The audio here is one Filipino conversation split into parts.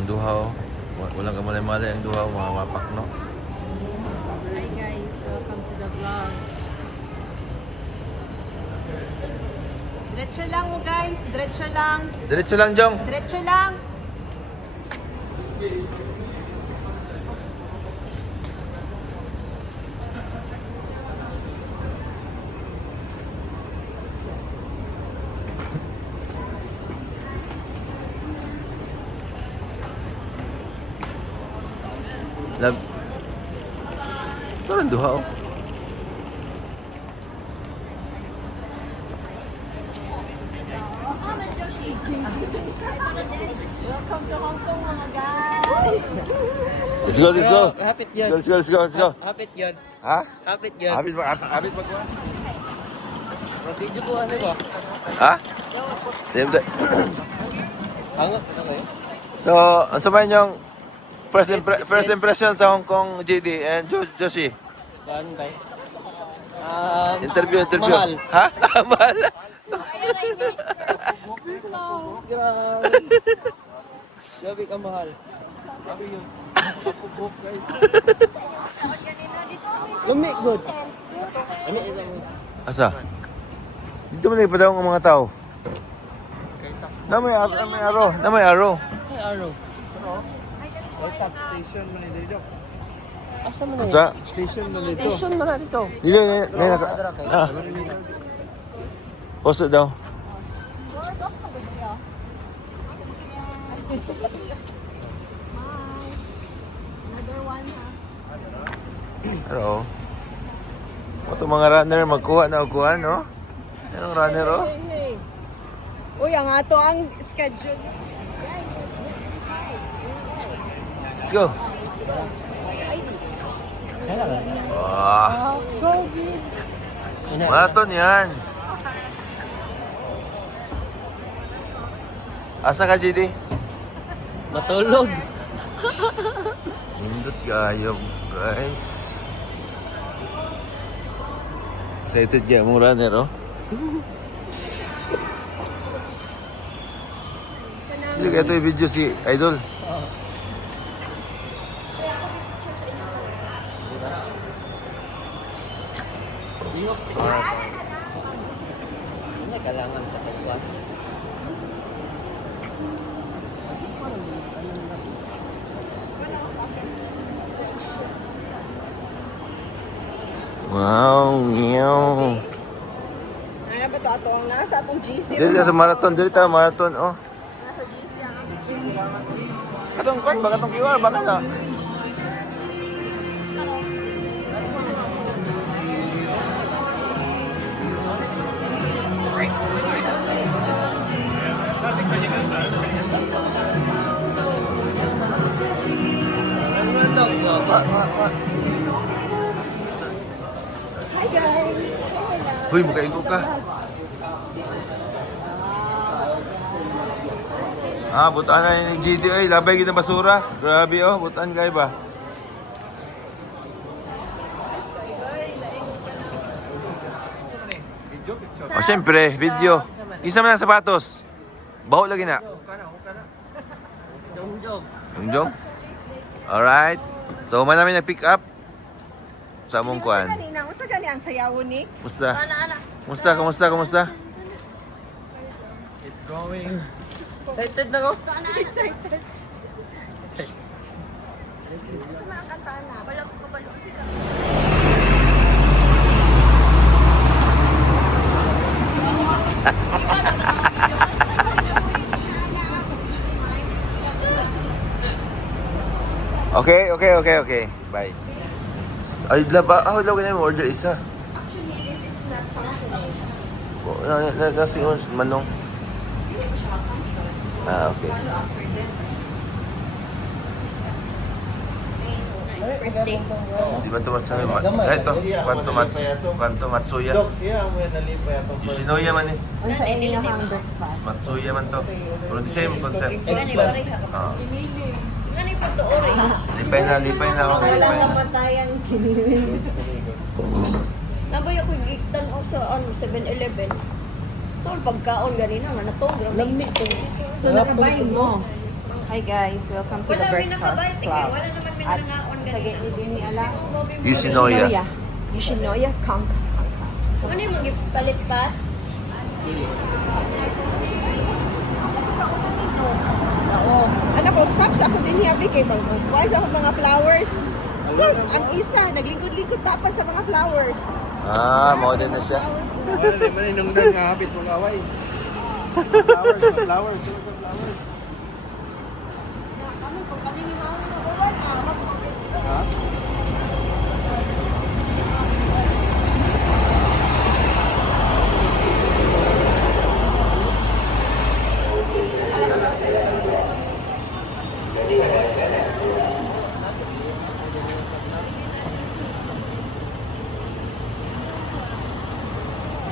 ang duhaw. Walang kamalay-malay ang duhaw, mga mapak, no? Hi guys, welcome to the vlog. Diretso lang mo guys, diretso lang. Diretso lang, Jong. Diretso lang. Love. Ito ang duhaw. Welcome to Hong Kong mga guys. Let's go, let's go. Hapit yan. Let's go, let's go, let's go. Hapit yan. Ha? Hapit yan. Habit ba? Habit ba ko? Video ko ano ba? Ha? Hindi. Hangat na kayo? So, ano sa yung first impression sa Hong Kong GD and Joshi? Saan ba? Interview. Mahal. Ha? Mahal. Grabe ka mahal. Grabe yun. Lumi, good. Ano ito? Asa? Dito mo na ipadawang ang mga tao. Na may araw. Ay, araw. Top station man dito. Asa mo na Asa? Station man dito. Station mo na dito. Dito na Post it daw. Another one ha. Hello. Ito mga runner magkuha na kuha, no? Anong runner, oh? Hey. Uy, ang ato ang schedule. Guys, let's get inside. Let's go. Ah, Go, Jid. marathon yan. Asa ka, GD? Matulog. Nindot kayo, guys. Excited ka mong runner, oh? Hindi ka ito i-video si Idol. Ano kailangan sa kanya? Wow, meow. Ano ba ito? Ato ang nasa atong GC. Dili tayo sa marathon, dili tayo marathon, oh. Nasa GC ang Katong kwan, baka itong kiwar, baka na. Hi guys. Hello. Huy, magkaigo ka. Butaan na yung GD, ay, labay kita basura. Grabe, oh, butaan kayo ba? Oh, syempre, video. Isa man ang sapatos. Baho lagi na. Jong. Jungjong? Alright. So, man namin na-pick up sa among kuan. Usa gani ang sayawon ni? Kumusta? Kumusta? It's going. Excited na ko? Excited. Sa mga kanta na. Wala ko kabalo siya. Okay. Bye. Ay, laba. Lawa na yung order isa. Actually, this is not functioning. Nasi orange, manong. Okay. First day. Di ba ito matsuya? Kwanto matsuya. Dog siya mo yan nalipay atong Yoshinoya man eh. Ang sa inyo ang breakfast. Matsuya man to. Pero the same concept. Eggplant. Gani pa to ore. Lipay na ako. Wala Lipay. na patayan kini. Nabay ako gigtan o sa 7-Eleven. So, pagkaon ganina nga natong Lami to. So nakabay mo. Hi guys, welcome to the Wala, Breakfast pinakabayte, Club. wala naman may At nanangaon sa ganito. gate ni Dini ala. Yoshinoya. Yoshinoya Kanka. Ano yung mag-palit pa? Oo. Anak ko, stops ako din happy kay Pagkuwas ako mga flowers. Sus, ang isa, naglingkod-lingkod dapat sa mga flowers. Ah, modern na siya. Wala na man inong nang ngapit mong away. Flowers, flowers, flowers. Kami, kung kami ni Mami mabuwan, magpapit. Ha?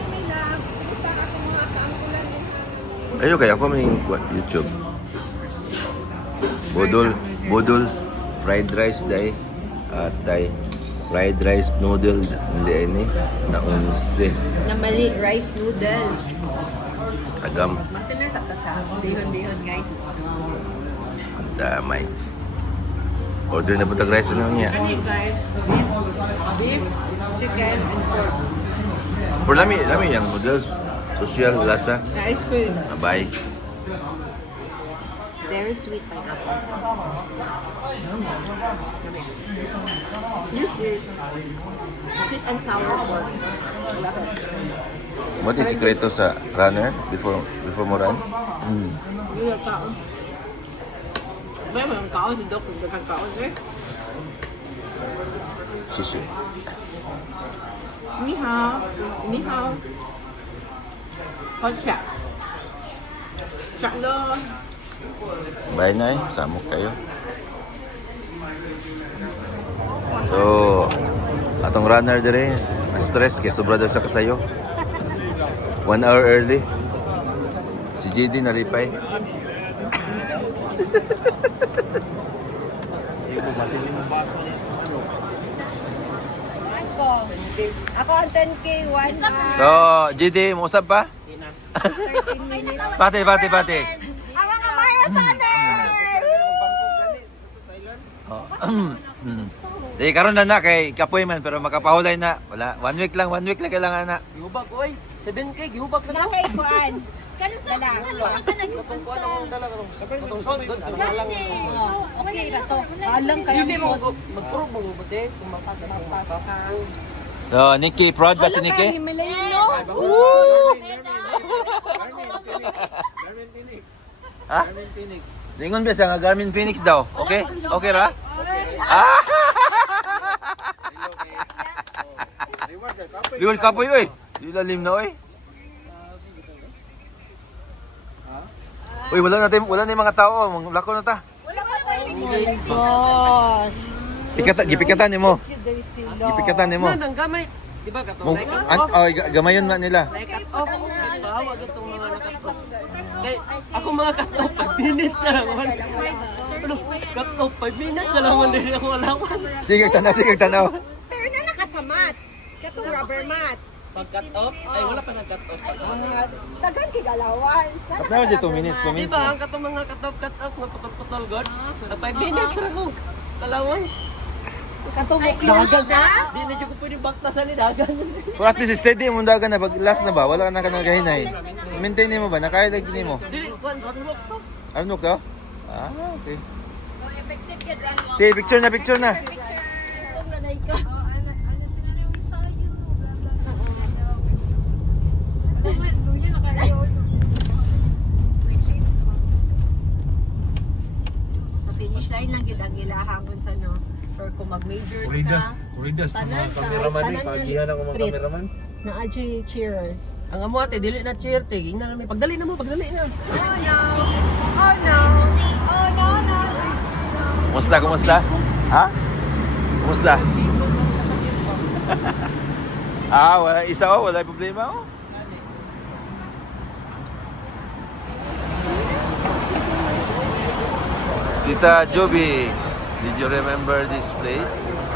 May na, basta ako mga kaangkulan din Ayo kaya ako may YouTube. Bodol fried rice day at tay fried rice noodle hindi ini na 11 na mali rice noodle. agam Maintenance sa kasa. Dihon-dihon guys. damay. Order na po tag rice na niya. Guys, beef, chicken, and pork. Por lami yang noodles social lasa. Ice cream. Bye. Very sweet pineapple. This is sweet and sour pork. Mo ti sikreto sa runner before mo run? Ini yung kaon. Ba yung kaon si Dok, yung kaon eh. Sisu. Ni hao. Ni hao. Hot shot. Shot lo. Bye na eh. Samok kayo. So, atong runner dire, na-stress kay sobra daw sa kasayo. 1 hour early. Si JD nalipay. Ako ang 10K, 1 hour. So, JD, mausap pa? 13 minutes. Pati. Ang mga marathoners! Oh. Di karon na kay kapoy man pero makapahulay na. Wala, 1 week lang kailangan na. Gihubak, oy. 7K, gihubak na. Nakay kuan. Kano sa Dala. ka nagpunta Kuha na sa... mong dala ka nung salt doon. Ano na lang. Okay na to. Alam kayo. Hindi mo mag-prove mo ba te? Kung mapapaka. So, Nikki, proud ba si Nikki? Garmin Phoenix. Ha? Garmin Phoenix. Lingon ba sa Garmin Phoenix daw? Okay? Okay ra? Ah! Reward kay kapoy. Liwal kapoy oy. Di lalim na oy. Uy, wala na yung mga tao, mga lako na ta. Wala pa tayo. Gosh. Gipikatan nimo. Gipikatan nimo. Nang gamay. Di ba kato? Gamayon na nila. Like cut off. Bawa itong mga na-cut off. Kay ako mga cut off 5 minutes sa lang. Ano? Cut off 5 minutes sa lang din ako allowance. Sige tanaw. Pero na nakasamat. Katong rubber mat. Pag cut off, ay wala pa nag-cut off. Dagan kigalawan. Kapag si 2 minutes, 2 Di minutes. ba ang katong mga cut off na putol-putol god? 5 minutes ra mo. Allowance. Katong mo dagan na. Di na jud ko pwede baktasan ni dagan. Or at least steady mo dagan na pag last na ba, wala ka na nagahinay. Maintain mo ba? Nakailag mo. Dili kuan roadblock to. Ano ka? Ah, okay. Effective ka dyan. Sige, picture na. Sa finish line lang gid ang ilahangon sa no. Or kung mag-majors Kuridas ng mga Tanan cameraman tanan eh. Pagihan ang mga street. cameraman. na adjay cheers. Ang amo ate dili na chair te, ina na may pagdali na. Oh no. Kumusta? Ha? Kumusta? Wala isa wala problema Tita Joby, did you remember this place?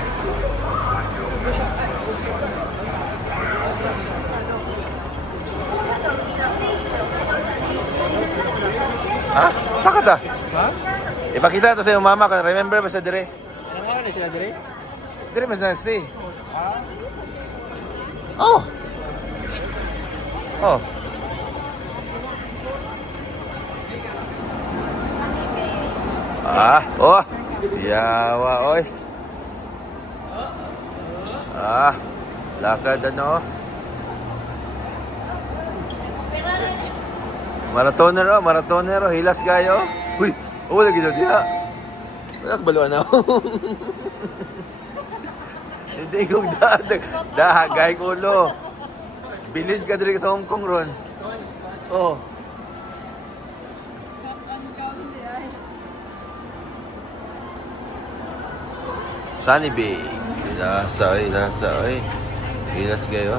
Ha? Saan ka ta? Ha? Ipakita to sa iyong mama. Kung remember ba sa dire? Ano nga na sila dire? Dire mas nagstay. Ah, Oh. Oh. Oh. Yawa, oy. Lakad ano. Maratoner, oh. Hilas gayo. Uy, lagi na diha. Wala kabaluan ako. Hindi ko dahagay ko ulo. Bilid ka diri sa Hong Kong ron. Oh. Sunny Bay. Ilasa, oy. Ilas kayo.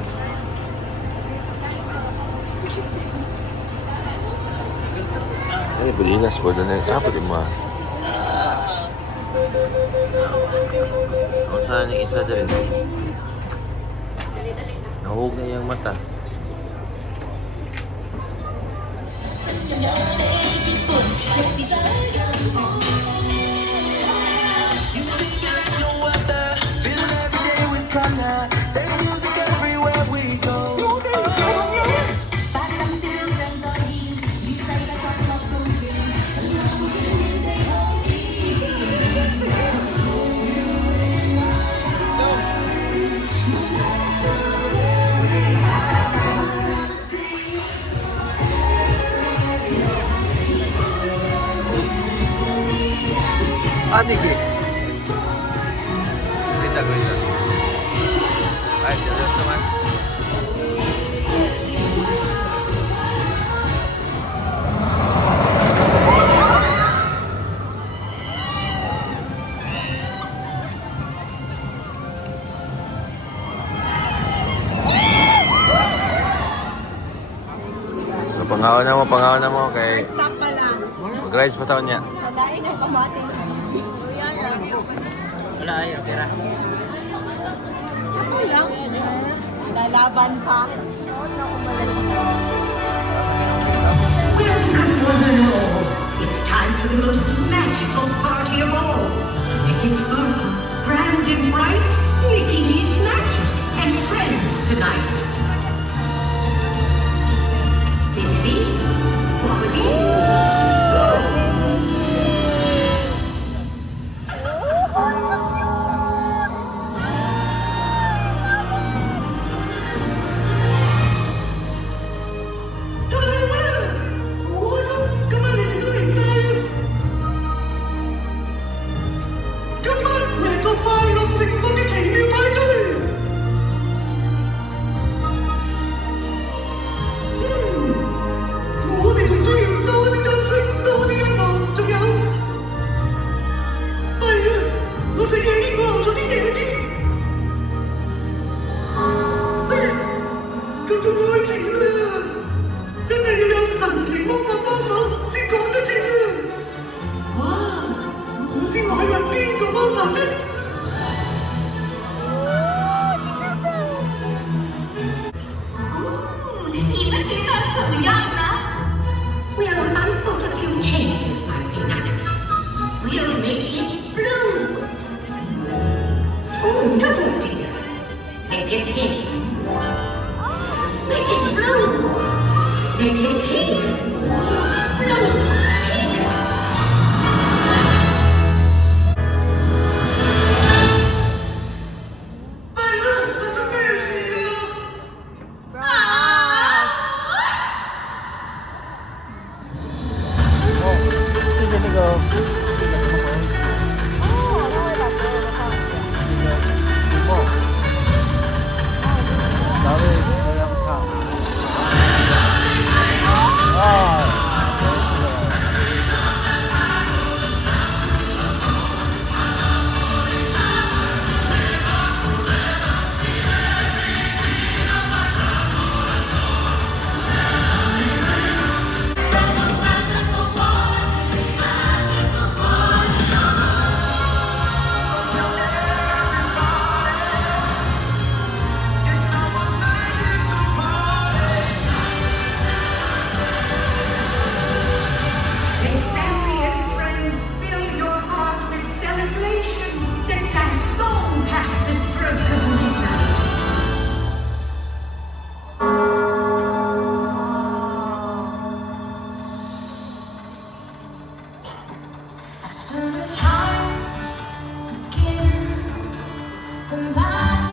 Ay, bulilas po doon. Apa di mo? Kung saan yung isa din? Nahug na yung mata. Adik eh. Wait lang. Ay, serious naman. So, pangawan na mo kay Stop pa lang. mag-rides pa taon niya. Walain ang pamatin. Wala ayaw, tira. Lalaban pa. Oo, naku, malalim.